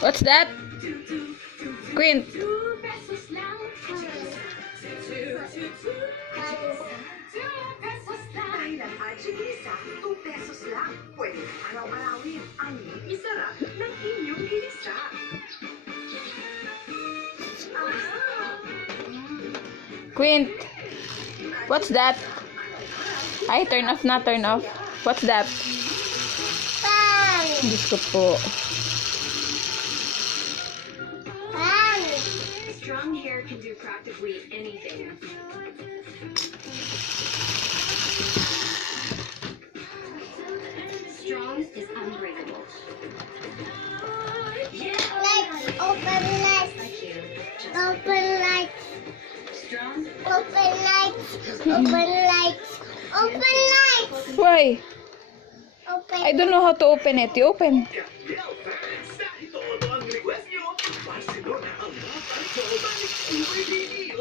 What's that? Quint. Dahil ang Archie-Kilisa, 2 pesos lang. Pwede araw-arawin ang isarap ng inyong kilisa. Quint. What's that? Ay, turn off na, turn off. What's that? Pan! Diyos ko po. Pan! Strong hair can do practically anything. Strong is unbreakable. Lights! Open lights! Open lights! Strong. Open lights! Open lights! Open lights! Why? Open I don't know how to open it. You open. Dahil todo ang request nyo, Barcelona ang mga panso, balik